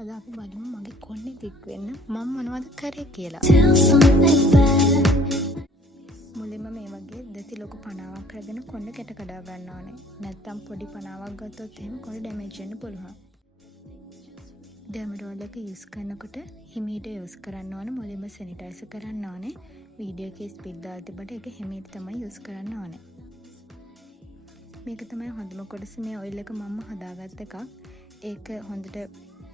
අද අපි බලමු මගේ කොන්නේ දික් වෙන්න මම මොනවද කරේ කියලා. මුලින්ම මේ වගේ දෙති ලොකු පනාවක් අරගෙන කොන්න කැට කඩා ගන්න ඕනේ. නැත්නම් පොඩි පනාවක් ගත්තොත් එහෙම කොන්න ඩැමේජ් වෙන්න පුළුවන්. ඩර්මරෝල් එක යූස් කරනකොට හිමීට යූස් කරන්න ඕනේ. මුලින්ම සැනිටයිසර් කරන්න ඕනේ. වීඩියෝ එකේ ස්පීඩ් දාලා තිබ්බට ඒක හිමීට තමයි යූස් කරන්න ඕනේ. මේක තමයි හොඳම කොටස. මේ ඔයිල් එක මම හදාගත්ත එකක්. ඒක හොඳට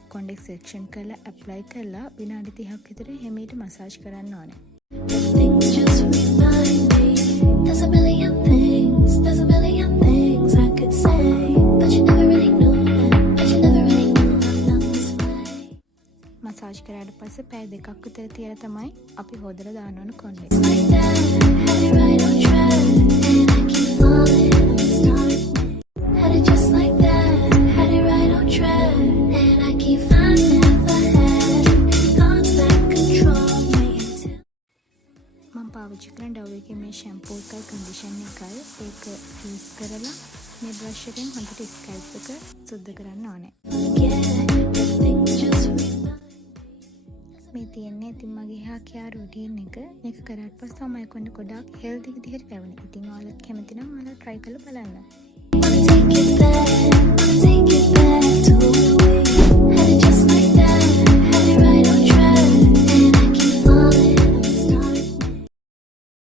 කොන්ඩෙක් සෙක්ෂන් කරලා ඇප්ලයි කරලා විනාඩි 30ක් විතර හිමීට මසාජ් කරන්න ඕනේ. මසාජ් කරාට පස්සේ පැය 2ක් විතර තියලා තමයි අපි හොදලා දාන්න ඕන කොන්ඩෙක්. පාවිච්චි කරන ඩව් එකේ මේ ෂැම්පූ එකයි කන්ඩිෂන් එකයි ඒක යූස් කරලා මේ බ්‍රෂ් එකෙන් හොඳට ස්කැල්ප් එක සුද්ධ කරන්න ඕනේ. මේ තියන්නේ ඉතින් මගේ හාකියා රුටීන් එක. මේක කරාට පස්සේ තමයි කොන්න ගොඩාක් හෙල්දි විදිහට පැවුනේ. ඉතින් ඔයාලත් කැමති නම් ඔයාලා try කරලා බලන්න.